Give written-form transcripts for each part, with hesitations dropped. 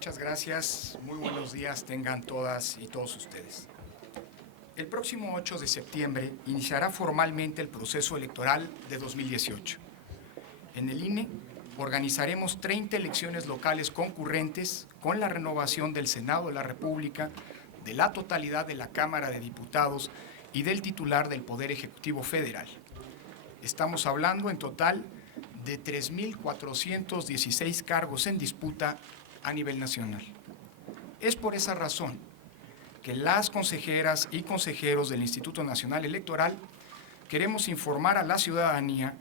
Muchas gracias, muy buenos días tengan todas y todos ustedes. El próximo 8 de septiembre iniciará formalmente el proceso electoral de 2018. En el INE organizaremos 30 elecciones locales concurrentes con la renovación del Senado de la República, de la totalidad de la Cámara de Diputados y del titular del Poder Ejecutivo Federal. Estamos hablando en total de 3.416 cargos en disputa a nivel nacional. Es por esa razón que las consejeras y consejeros del Instituto Nacional Electoral queremos informar a la ciudadanía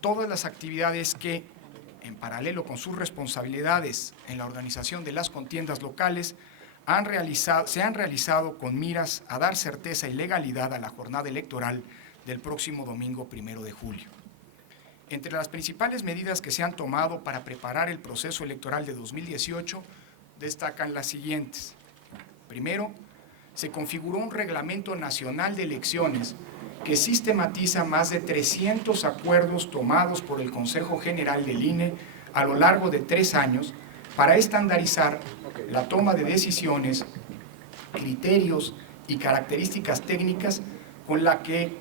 todas las actividades que, en paralelo con sus responsabilidades en la organización de las contiendas locales, se han realizado con miras a dar certeza y legalidad a la jornada electoral del próximo domingo 1 de julio. Entre las principales medidas que se han tomado para preparar el proceso electoral de 2018 destacan las siguientes. Primero, se configuró un reglamento nacional de elecciones que sistematiza más de 300 acuerdos tomados por el Consejo General del INE a lo largo de 3 años para estandarizar la toma de decisiones, criterios y características técnicas con la que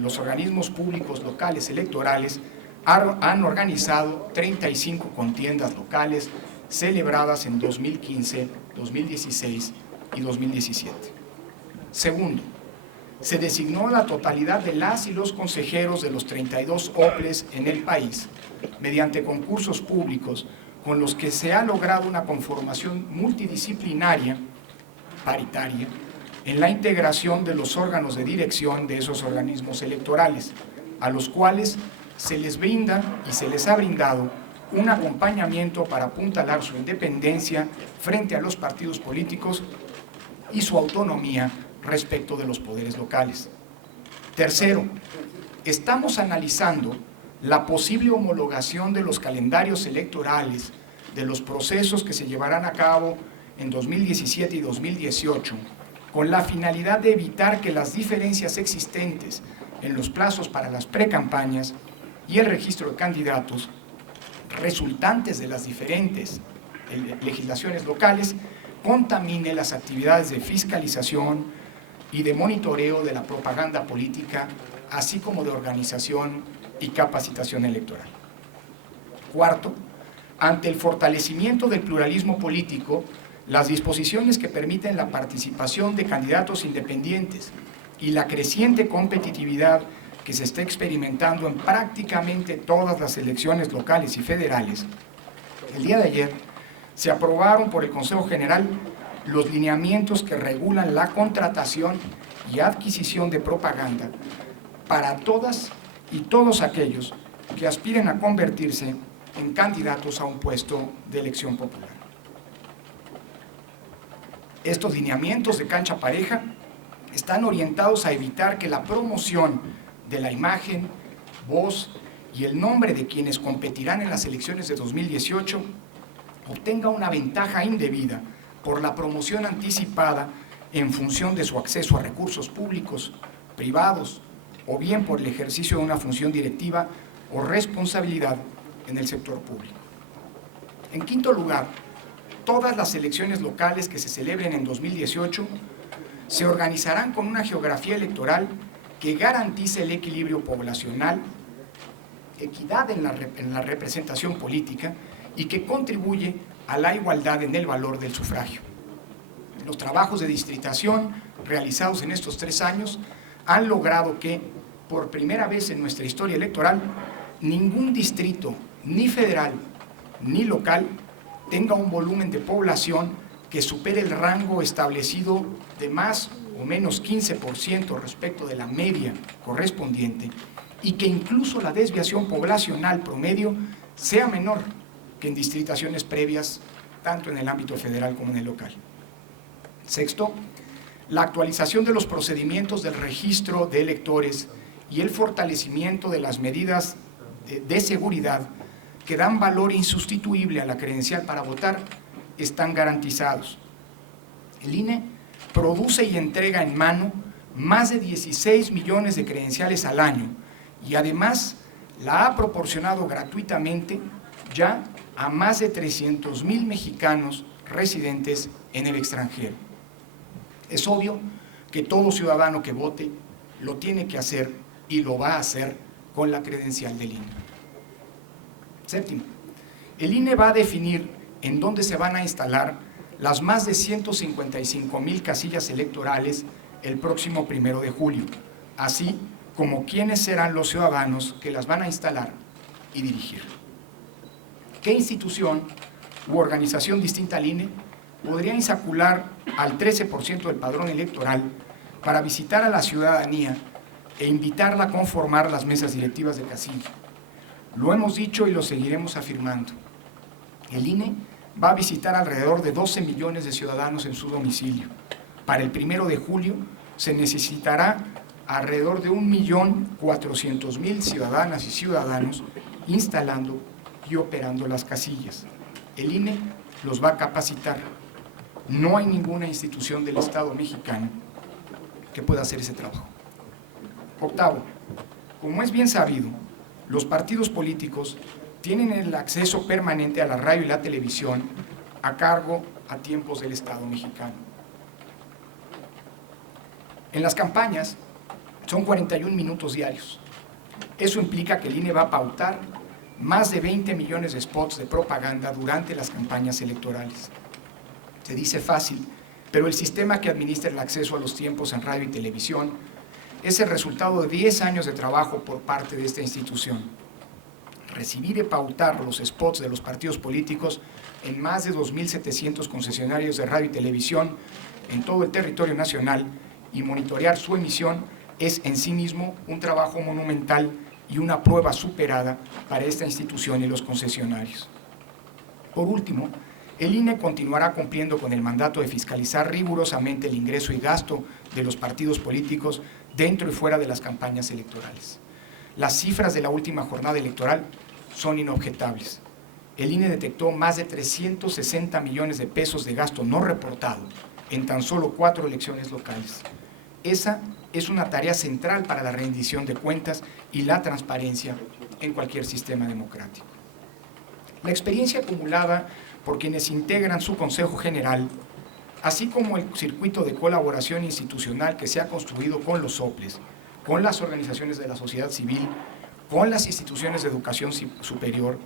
los organismos públicos locales electorales han organizado 35 contiendas locales celebradas en 2015, 2016 y 2017. Segundo, se designó la totalidad de las y los consejeros de los 32 OPLES en el país mediante concursos públicos con los que se ha logrado una conformación multidisciplinaria, paritaria, en la integración de los órganos de dirección de esos organismos electorales, a los cuales se les brinda y se les ha brindado un acompañamiento para apuntalar su independencia frente a los partidos políticos y su autonomía respecto de los poderes locales. Tercero, estamos analizando la posible homologación de los calendarios electorales de los procesos que se llevarán a cabo en 2017 y 2018, con la finalidad de evitar que las diferencias existentes en los plazos para las precampañas y el registro de candidatos resultantes de las diferentes legislaciones locales contamine las actividades de fiscalización y de monitoreo de la propaganda política, así como de organización y capacitación electoral. Cuarto, ante el fortalecimiento del pluralismo político, las disposiciones que permiten la participación de candidatos independientes y la creciente competitividad que se está experimentando en prácticamente todas las elecciones locales y federales, el día de ayer se aprobaron por el Consejo General los lineamientos que regulan la contratación y adquisición de propaganda para todas y todos aquellos que aspiren a convertirse en candidatos a un puesto de elección popular. Estos lineamientos de cancha pareja están orientados a evitar que la promoción de la imagen, voz y el nombre de quienes competirán en las elecciones de 2018 obtenga una ventaja indebida por la promoción anticipada en función de su acceso a recursos públicos, privados, o bien por el ejercicio de una función directiva o responsabilidad en el sector público. En quinto lugar, todas las elecciones locales que se celebren en 2018 se organizarán con una geografía electoral que garantice el equilibrio poblacional, equidad en la representación política y que contribuye a la igualdad en el valor del sufragio. Los trabajos de distritación realizados en estos 3 años han logrado que, por primera vez en nuestra historia electoral, ningún distrito, ni federal ni local, tenga un volumen de población que supere el rango establecido de más o menos 15% respecto de la media correspondiente y que incluso la desviación poblacional promedio sea menor que en distritaciones previas, tanto en el ámbito federal como en el local. Sexto, la actualización de los procedimientos del registro de electores y el fortalecimiento de las medidas de seguridad que dan valor insustituible a la credencial para votar están garantizados. El INE produce y entrega en mano más de 16 millones de credenciales al año y además la ha proporcionado gratuitamente ya a más de 300,000 mexicanos residentes en el extranjero. Es obvio que todo ciudadano que vote lo tiene que hacer y lo va a hacer con la credencial del INE. Séptimo, el INE va a definir en dónde se van a instalar las más de 155,000 casillas electorales el próximo 1 de julio, así como quiénes serán los ciudadanos que las van a instalar y dirigir. ¿Qué institución u organización distinta al INE podría insacular al 13% del padrón electoral para visitar a la ciudadanía e invitarla a conformar las mesas directivas de casilla? Lo hemos dicho y lo seguiremos afirmando. El INE va a visitar alrededor de 12 millones de ciudadanos en su domicilio. Para el 1 de julio se necesitará alrededor de 1.400.000 ciudadanas y ciudadanos instalando y operando las casillas. El INE los va a capacitar. No hay ninguna institución del Estado mexicano que pueda hacer ese trabajo. Octavo, como es bien sabido, los partidos políticos tienen el acceso permanente a la radio y la televisión a cargo a tiempos del Estado mexicano. En las campañas son 41 minutos diarios. Eso implica que el INE va a pautar más de 20 millones de spots de propaganda durante las campañas electorales. Se dice fácil, pero el sistema que administra el acceso a los tiempos en radio y televisión es el resultado de 10 años de trabajo por parte de esta institución. Recibir y pautar los spots de los partidos políticos en más de 2.700 concesionarios de radio y televisión en todo el territorio nacional y monitorear su emisión es en sí mismo un trabajo monumental y una prueba superada para esta institución y los concesionarios. Por último, el INE continuará cumpliendo con el mandato de fiscalizar rigurosamente el ingreso y gasto de los partidos políticos dentro y fuera de las campañas electorales. Las cifras de la última jornada electoral son inobjetables. El INE detectó más de 360 millones de pesos de gasto no reportado en tan solo 4 elecciones locales. Esa es una tarea central para la rendición de cuentas y la transparencia en cualquier sistema democrático. La experiencia acumulada por quienes integran su Consejo General, así como el circuito de colaboración institucional que se ha construido con los soples, con las organizaciones de la sociedad civil, con las instituciones de educación superior,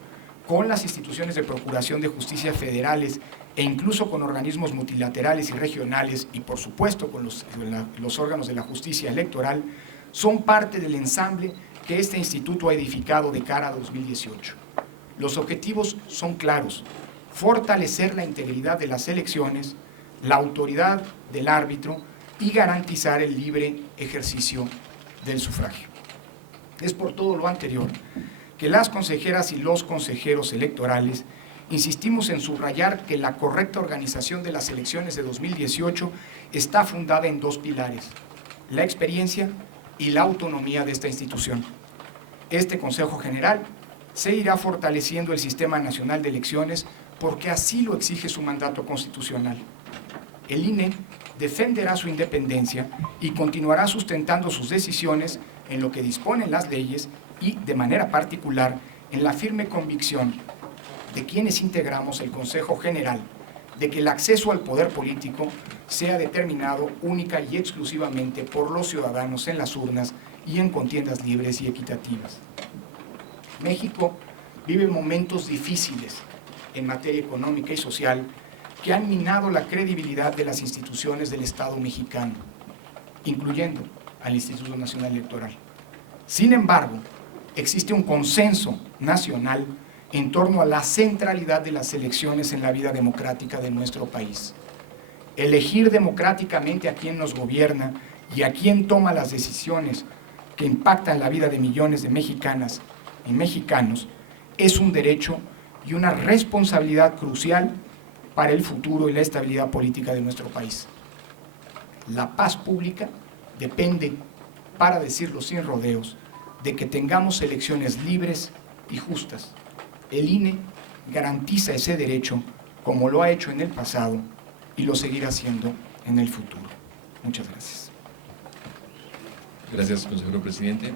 con las instituciones de procuración de justicia federales e incluso con organismos multilaterales y regionales y por supuesto con los órganos de la justicia electoral, son parte del ensamble que este instituto ha edificado de cara a 2018. Los objetivos son claros: fortalecer la integridad de las elecciones, la autoridad del árbitro y garantizar el libre ejercicio del sufragio. Es por todo lo anterior que las consejeras y los consejeros electorales insistimos en subrayar que la correcta organización de las elecciones de 2018 está fundada en 2 pilares: la experiencia y la autonomía de esta institución. Este Consejo General seguirá fortaleciendo el Sistema Nacional de Elecciones porque así lo exige su mandato constitucional. El INE defenderá su independencia y continuará sustentando sus decisiones en lo que disponen las leyes y, de manera particular, en la firme convicción de quienes integramos el Consejo General de que el acceso al poder político sea determinado única y exclusivamente por los ciudadanos en las urnas y en contiendas libres y equitativas. México vive momentos difíciles en materia económica y social que han minado la credibilidad de las instituciones del Estado mexicano, incluyendo al Instituto Nacional Electoral. Sin embargo, existe un consenso nacional en torno a la centralidad de las elecciones en la vida democrática de nuestro país. Elegir democráticamente a quien nos gobierna y a quien toma las decisiones que impactan la vida de millones de mexicanas y mexicanos es un derecho y una responsabilidad crucial para el futuro y la estabilidad política de nuestro país. La paz pública depende, para decirlo sin rodeos, de que tengamos elecciones libres y justas. El INE garantiza ese derecho como lo ha hecho en el pasado y lo seguirá haciendo en el futuro. Muchas gracias. Gracias, consejero presidente.